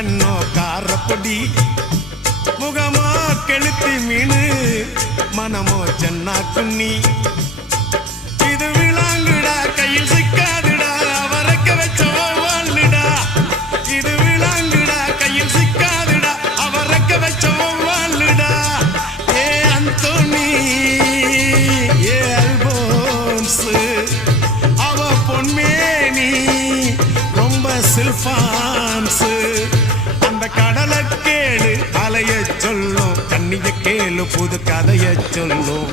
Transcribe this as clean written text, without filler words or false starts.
கண்ணோ காரப்பொடி முகமோ கெளுத்தி மீனு மனமோ சென்னா குன்னி இது விளாங்குடா கையில் சிக்காதுடா அவரக்க வச்ச வாழ்டா இது விளாங்குடா கையில் சிக்காதுடா அவரக்க வச்ச வாழ்டா ஏ அந்தோனி ஏ அல்போன்ஸ் அவ பொன்மேனி ரொம்ப சில்பான்ஸ் அந்த கடலை கேளு அலைய சொல்லும் கண்ணிய கேளு புது கதைய சொல்லும்